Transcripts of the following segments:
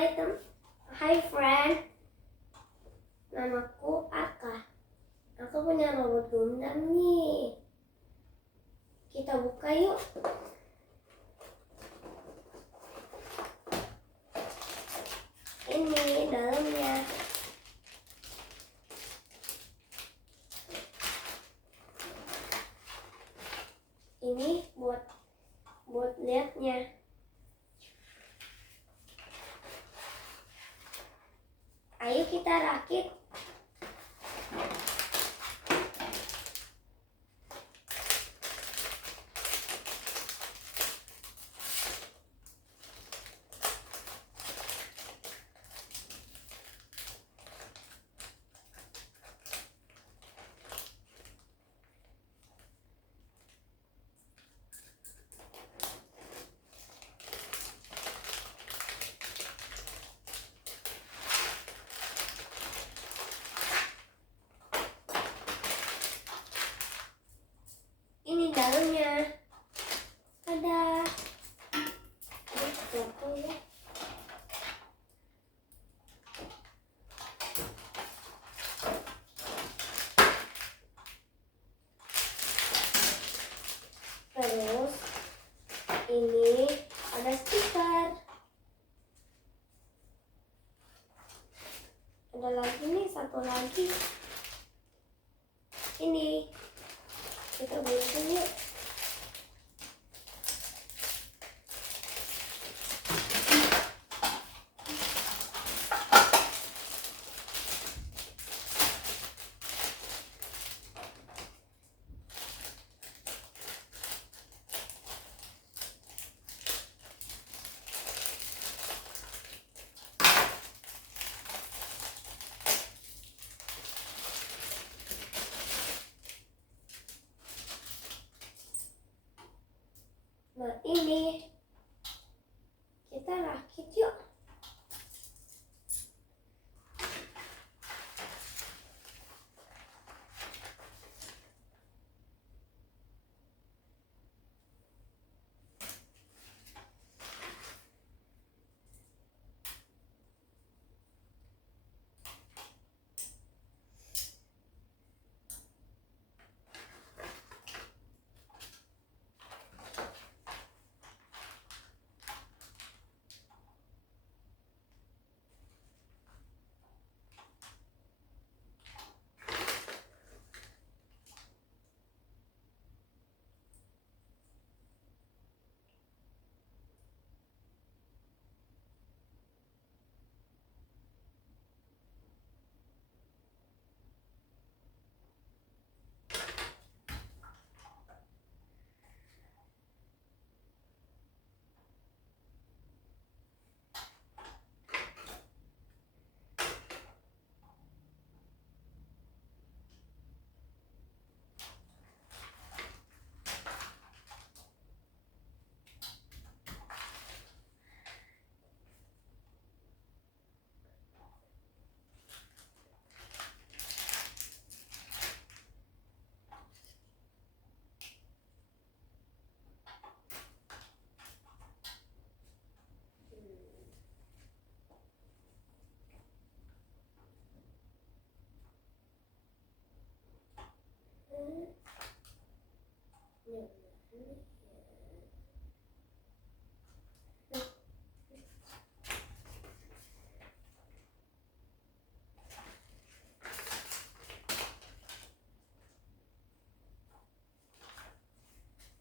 Hai friend, namaku Arka. Aku punya robot gundam nih. Kita buka yuk. Ini dalamnya. Ini buat lihatnya. Ayo kita rakit. Ini dalamnya. Ada. Jatuh ya. Terus ini ada stiker. Ada lagi nih, satu lagi. Ini kita bukain yuk. Nah ini kita rakit yuk.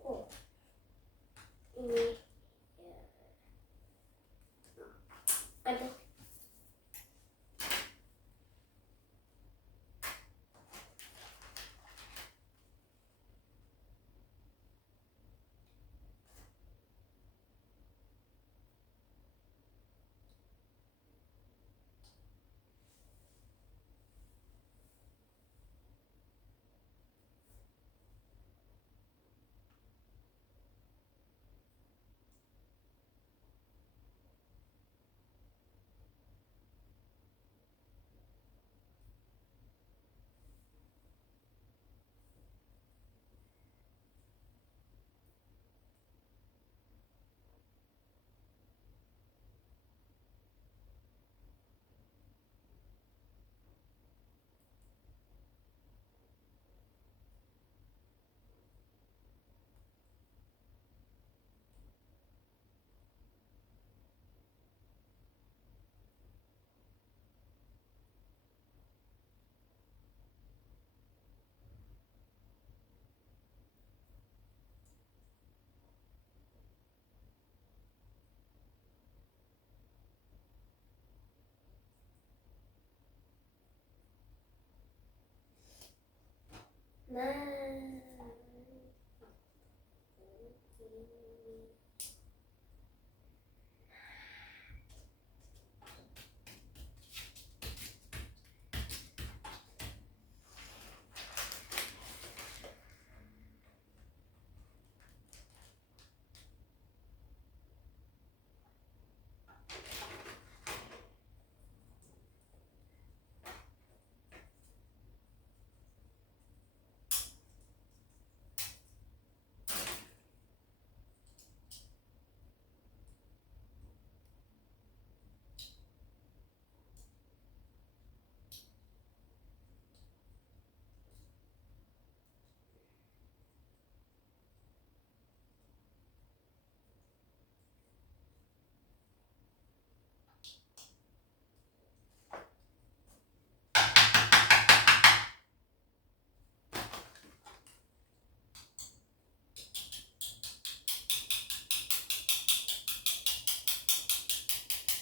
Oh, ini ada. Nah,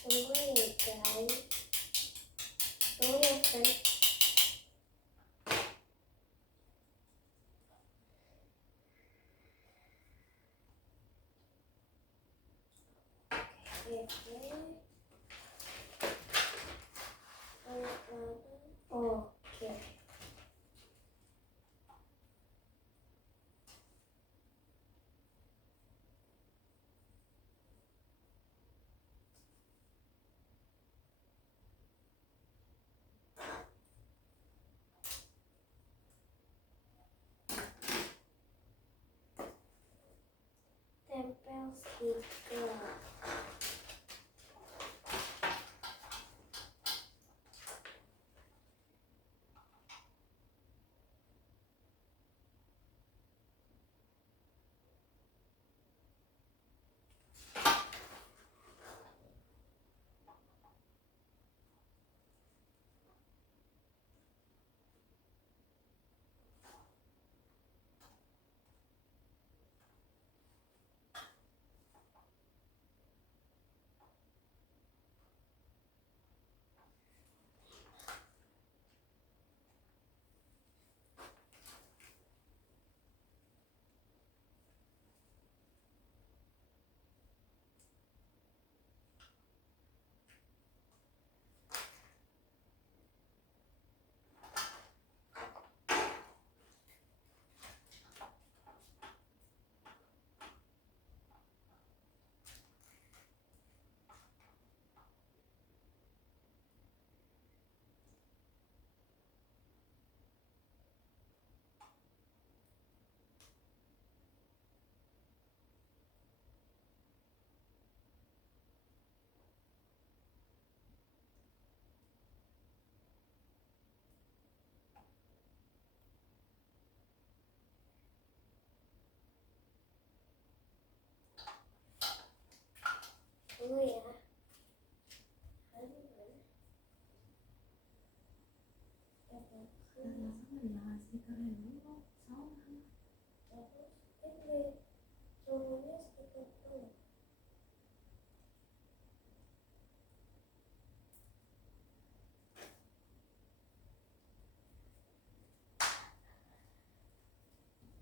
tunggu ya guys, tunggu ya guys. Oke. Tempel stiker. Tunggu ya.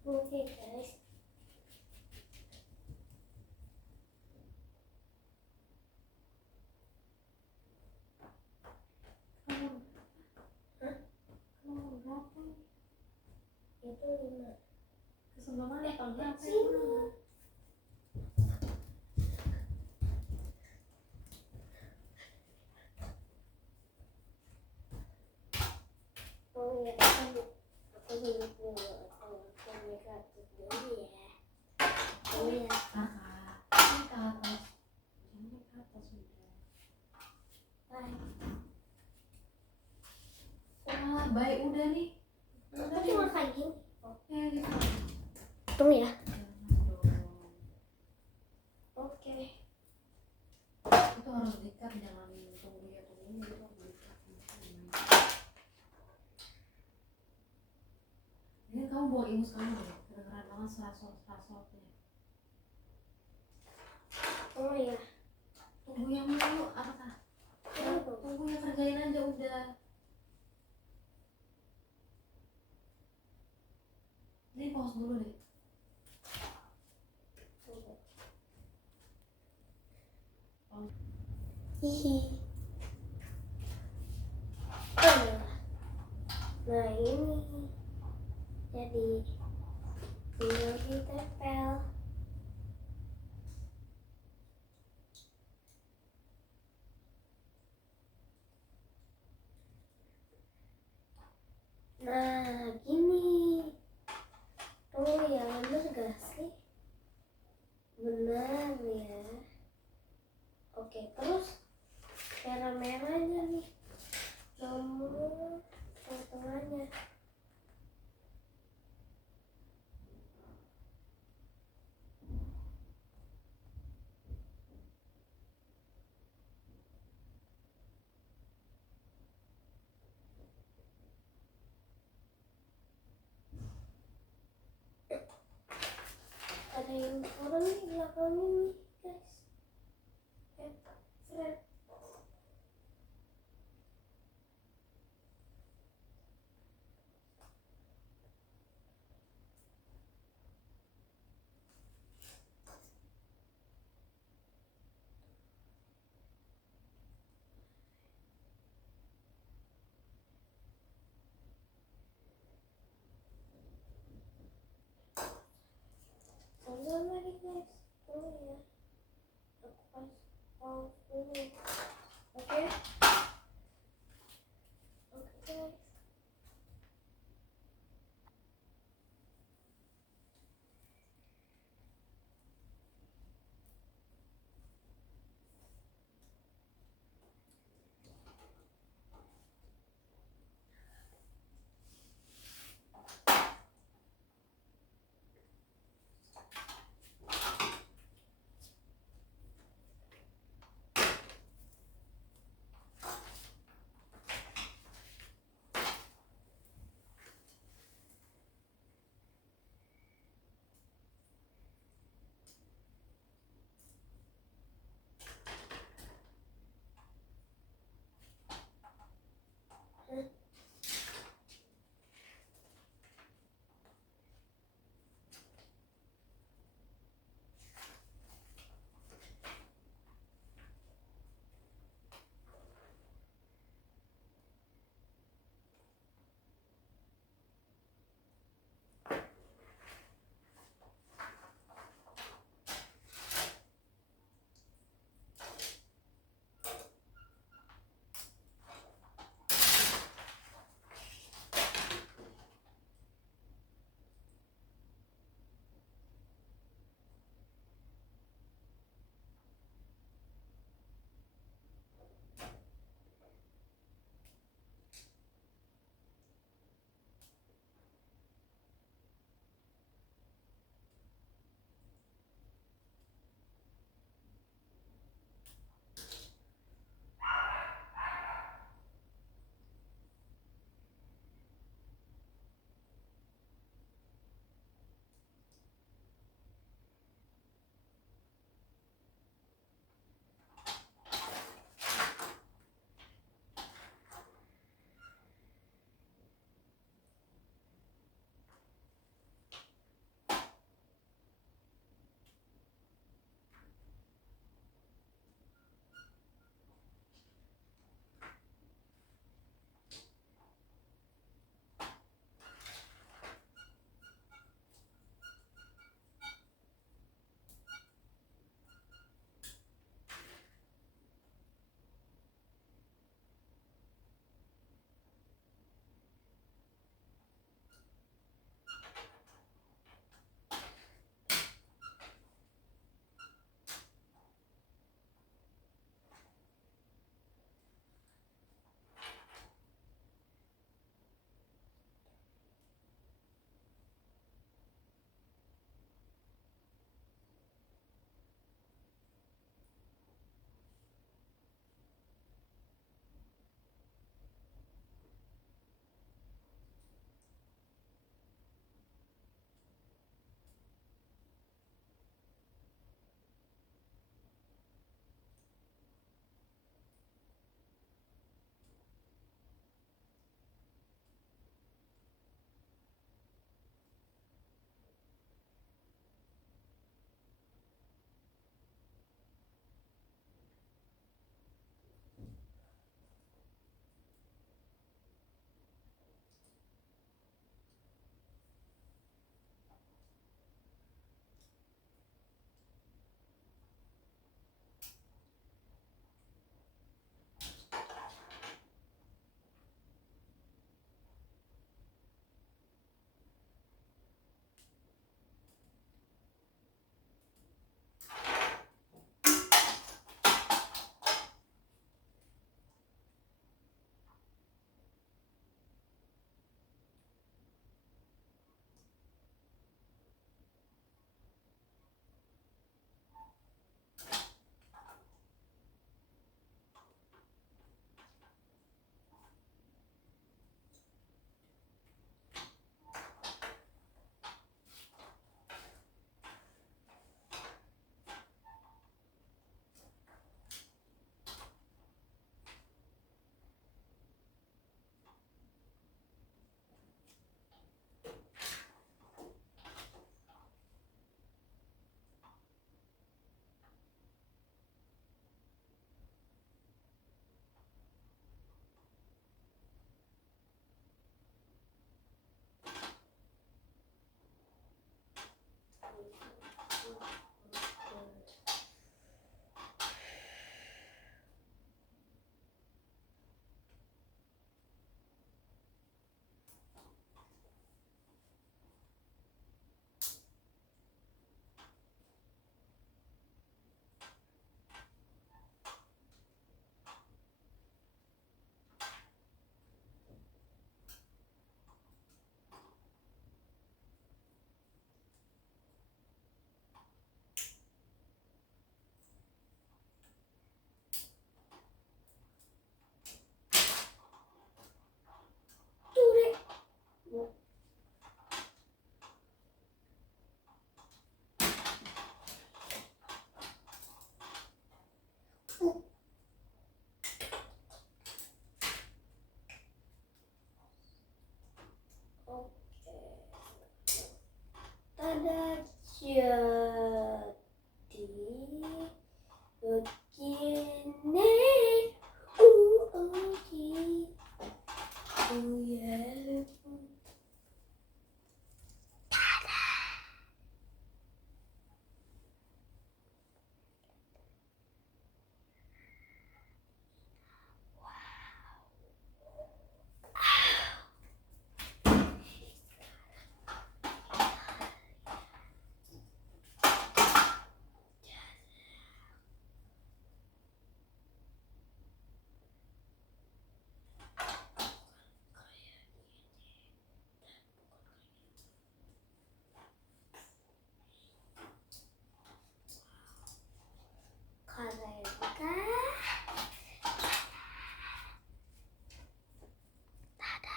Oke guys. Itu 5. Kesebelah mana apa berapa? Sini. Oh ya, aku dulu boneka dulu ya. Oh ya. Ini ke atas. Ini ke atas sudah. Wah, baik udah nih. Aku cuma kayak gini. Oke, gitu. Tunggu ya. Jangan dong. Oke. Itu harus diikat, jangan tunggu ya tunggu itu harus diikat. Ini kamu bawa ingus kamu ya, kedengeran banget serasot-serasotnya. Oh ya. Tunggu yang dulu, Arka. Tunggu yang kerjain aja udah. dulu deh. Hihi. Oh, nah ini jadi tinggal ditempel. Nah gini. Oh ya bener gak sih? Benar ya. Oke, terus merah-merahnya nih nomor tengah-tengahnya. Ada yang turun di belakang ini guys. Friend. Sama lagi guys. Oh ya. Tada, jadi begini. Oke. Ya. Arka.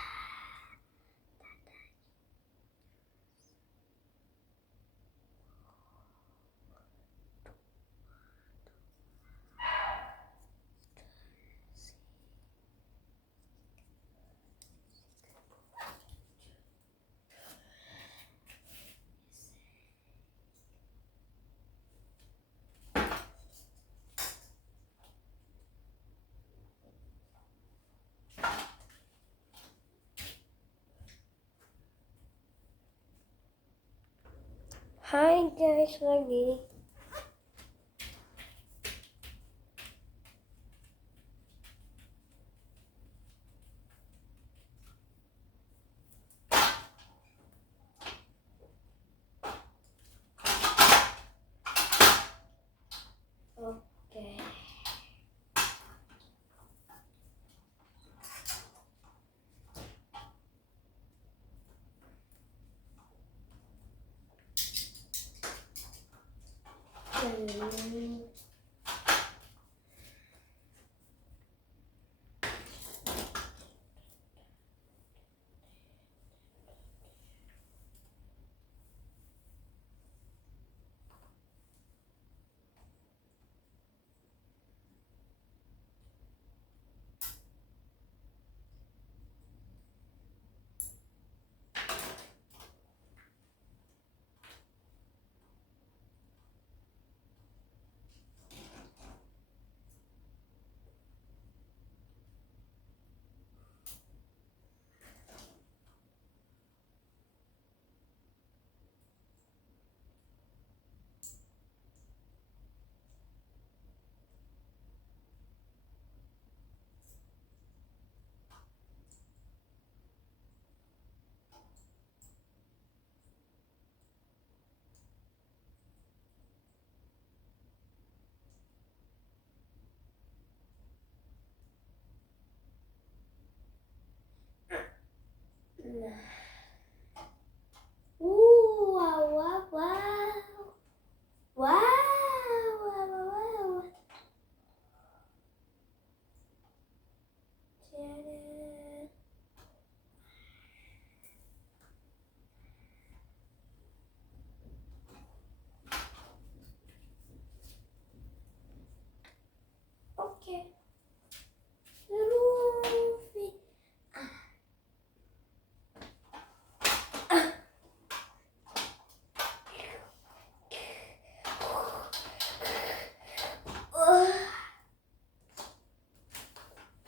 Hai guys lagi. Oke. Nah. Wow, wow, wow. Wow, wow, wow. Tada. Oke. Rufi.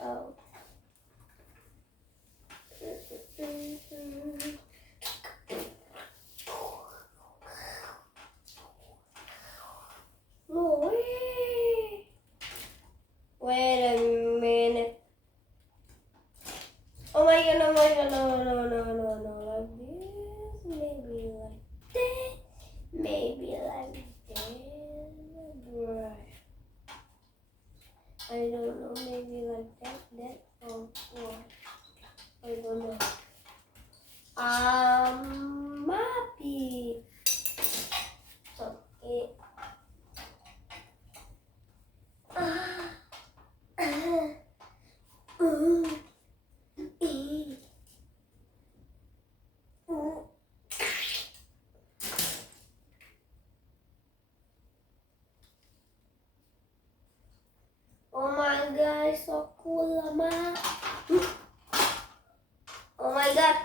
Oh. maybe like that, or I don't know. Maybe. Okay. Oh my god, so cool, Mama. Oh my god.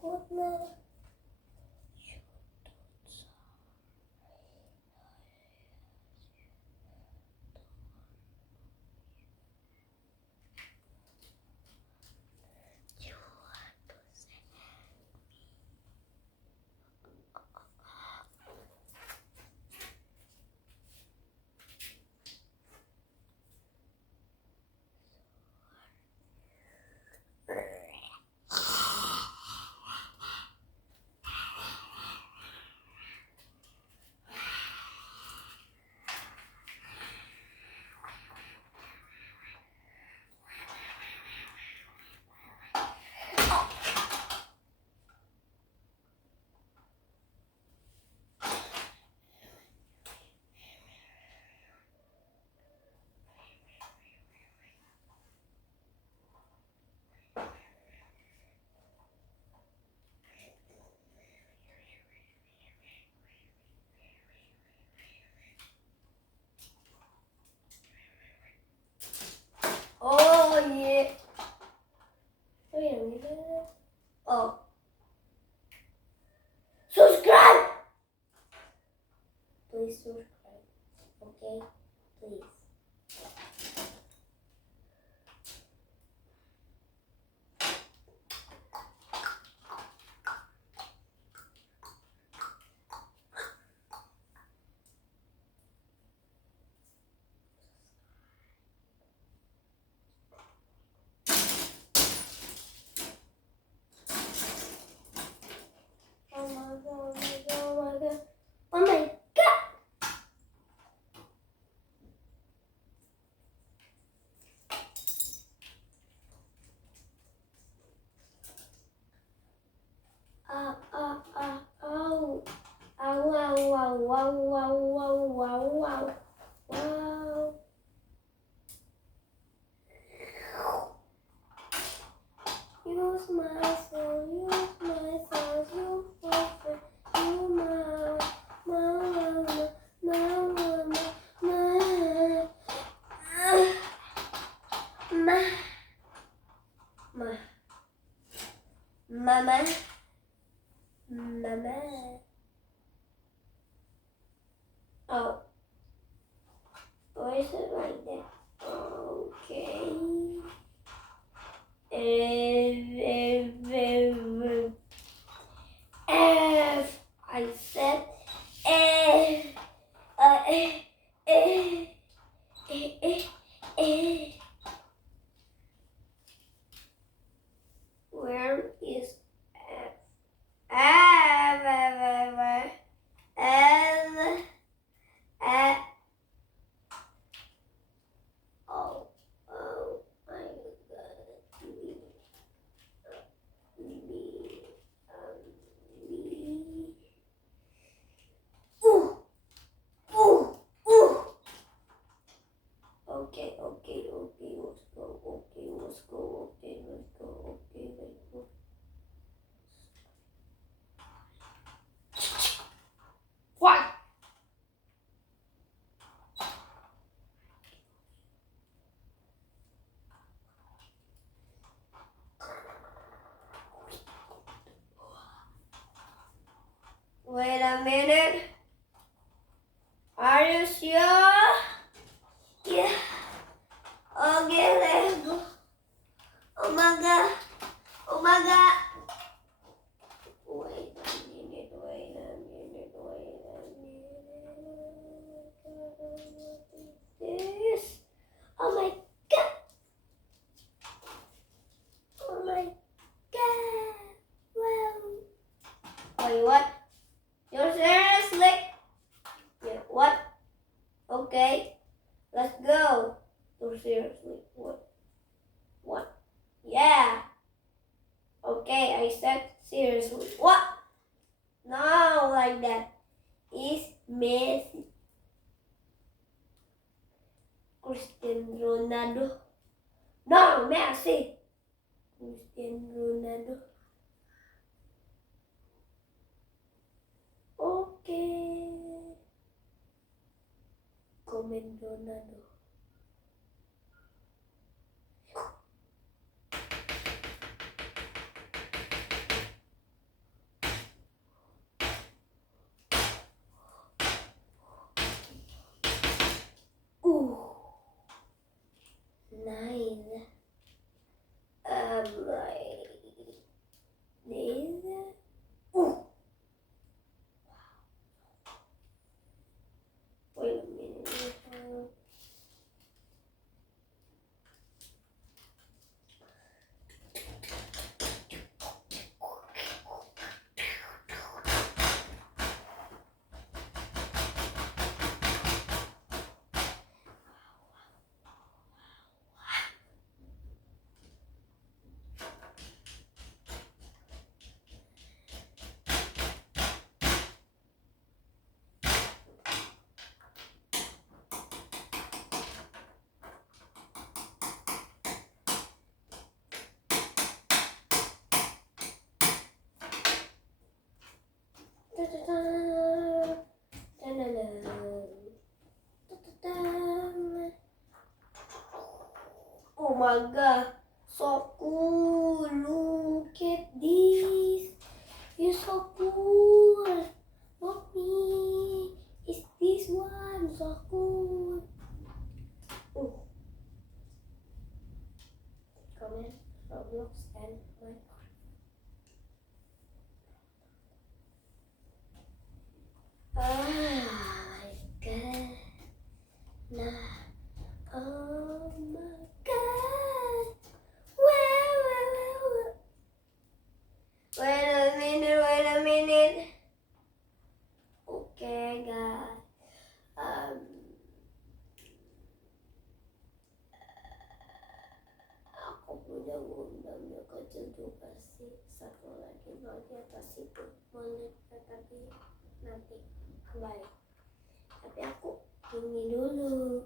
Goodness. Oh yeah. Wait a minute. Oh. Subscribe. Please subscribe. Okay? Please. Oh my god, oh my god, oh my god. Oh my god. Ow. Ow, wow, wow, wow, wow, wow, wow, wow. Wow. Use my soul, you perfect. You mama. Oh, why is it like that? Okay. F. I said F. Where is F? F. Oh my god. Okay, let's go. What? Wait a minute. Are you sure? Yeah. Okay, let's go. Oh my god. Wait a minute. What is this? Oh my god. Wow. Wait, what? You're seriously? Yeah, what? Okay. Let's go to seriously? What? Yeah. Okay, I said seriously. What? No, like that. Is Messi. Cristiano Ronaldo. No, Messi. Cristiano Ronaldo. Okay. Komen Ronaldo. Nice. Like this. Wait a minute. Oh my god, so cool! Look at this. You're so cool. Look me. It's this one so cool. Oh. Comment, Roblox, and Minecraft. My god. Nah. Oh my god. Well. Wait a minute. Okay, guys. Aku punya gundamnya kecil juga sih. Satu lagi bagian atas itu boneka tadi nanti kembali. Tapi aku ini dulu.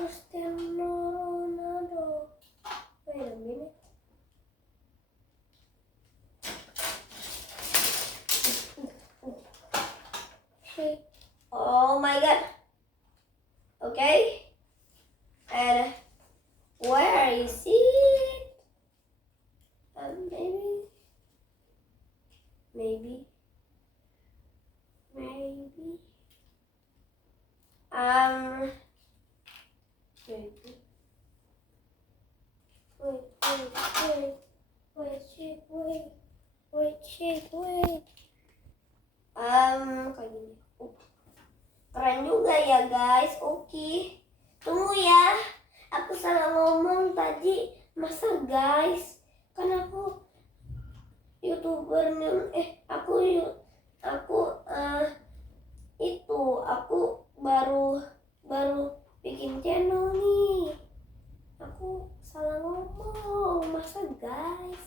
Cristiano Ronaldo. Wait a minute. Oh my god. Okay. And where is it? Maybe. Maybe. Maybe. Wait. Kayak gini. Keren juga ya guys. Oke. Tunggu ya. Aku salah ngomong tadi. Masa guys? Kan aku YouTuber nih. Aku baru bikin channel nih. Aku salah ngomong. Masa guys?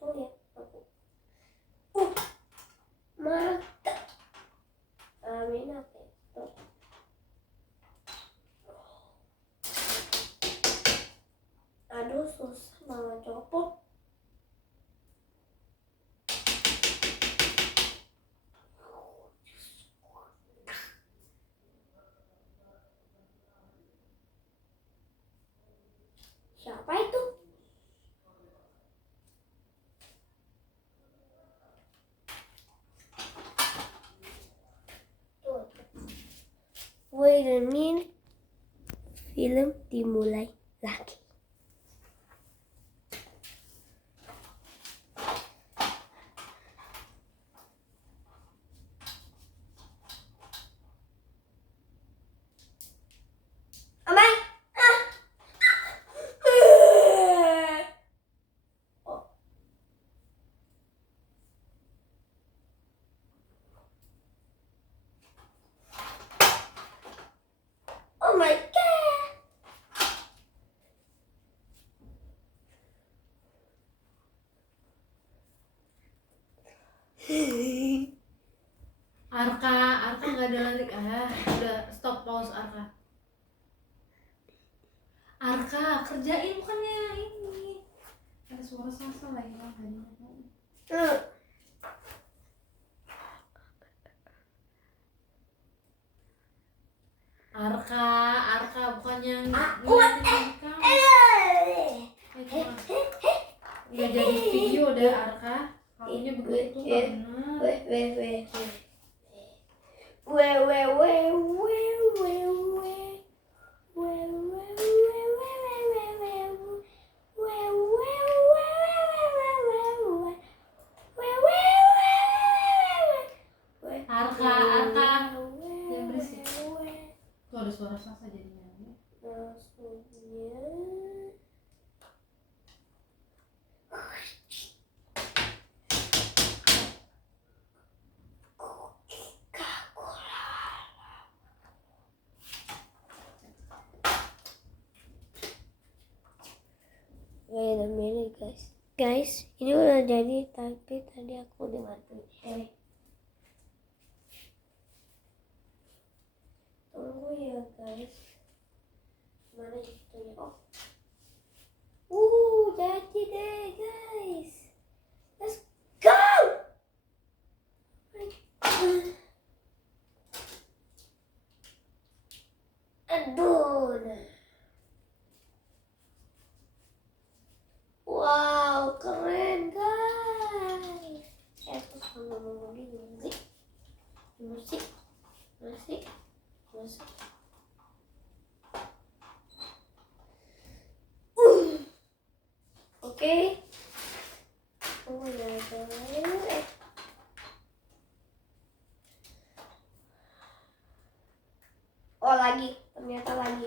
Tuh ya aku. Mata. Amin apa itu? Aduh susah malah copot. Wait a minute. Film dimulai lagi. Amai. Oh my god. Arka nggak ada lagi. Udah stop, pause Arka. Arka kerjain, bukannya ini. Ada suara sasa lagi kan tadi. Arka bukannya ngeliatin kamu. Nggak jadi video dah Arka. Kamunya begitu benar. Arka, jangan berisik. Tuh ada suara sasa jadinya. Wait a minute guys, ini udah jadi tapi tadi aku dimatiin. Tunggu ya guys, mana itunya? Jadi deh guys, let's go. Aduh. Wow, keren guys. Aku sama ngomongin musik. Oke. Oh lagi, ternyata lagi.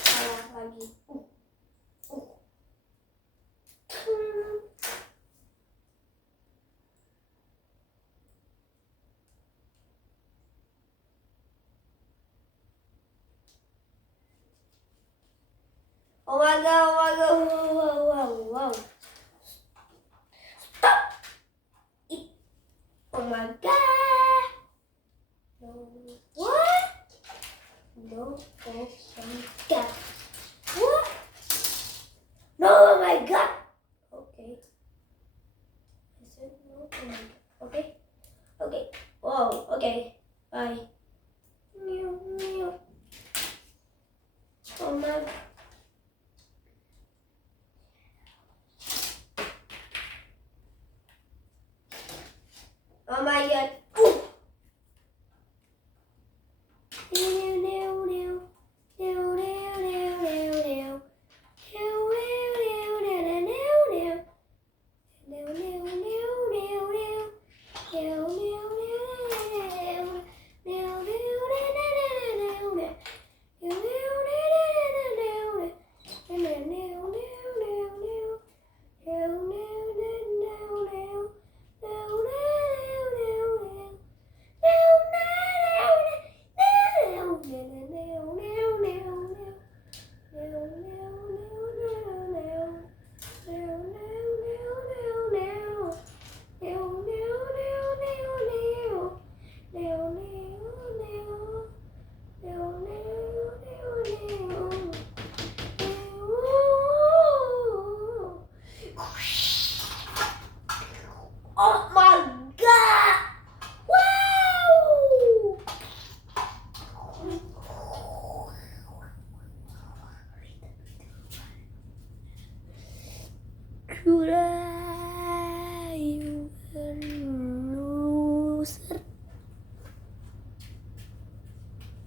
Salah lagi. Oh my god, wow. Stop it. Oh my god. No. What? No, oh my god. What? No, oh my god. Okay. I said no, oh my god. Okay. Wow, okay. Bye. Meow. Oh my god. Oh my god.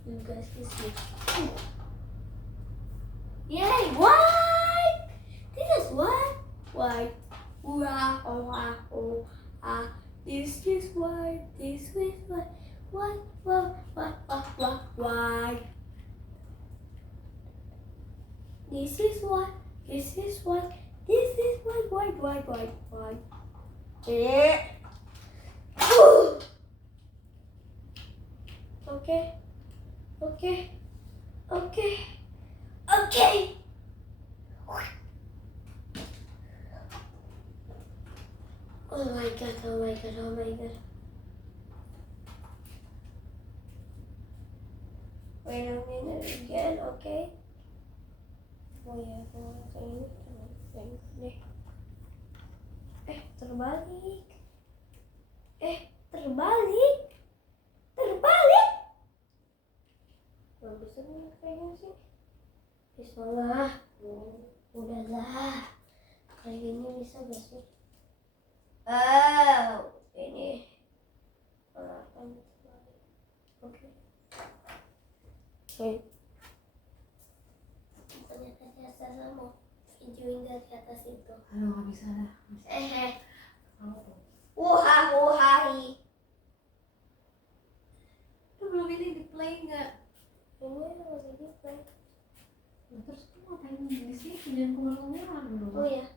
juga sih. Yay, white! This is white. White. Wow, oh, wow, oh, ah. This is white. This is white. White, white, white, white, white. This is white. This is white. This is white, white, white, white, white. Okay. Okay. Okay. Okay. Oh my god, oh my god, oh my god. Wait a minute again, okay? Oh ya, ini deh. Terbalik. Terbalik. Terbalik. Gak bisa nih kayaknya sih. Bismillah. Udahlah. Kayak gini bisa gak sih? Ini. Oke. Ternyata saya mau videoin dari atas itu. Aduh, gak bisa lah. Wuhahi. Itu belum ini di play nggak? Ini lagi di play. Terus tuh ngapain di sini? Jangan keluar dulu. Oh ya.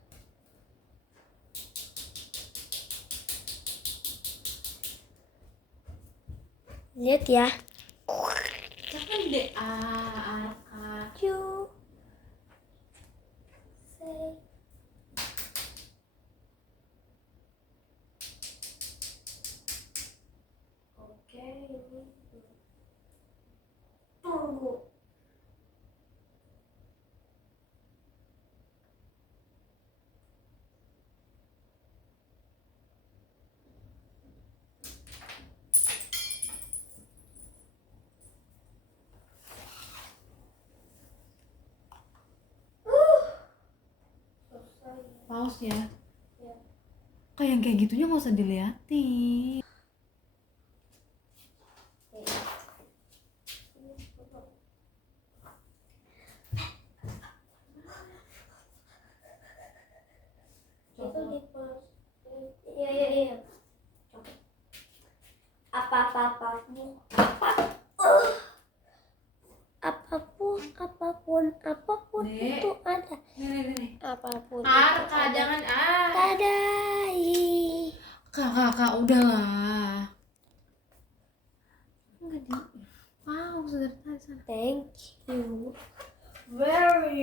Lihat ya. Jangan deh, Arka. You say. Oke, ini tunggu. Pause ya. Ya. Kayak gitunya nggak usah diliatin. Itu di pos. Iya. Apapun Nek. itu ada. Nih. Apapun Arka, itu ada. jangan Tadai. Kak, udahlah. Enggak di pause dari tadi sana. Thank you.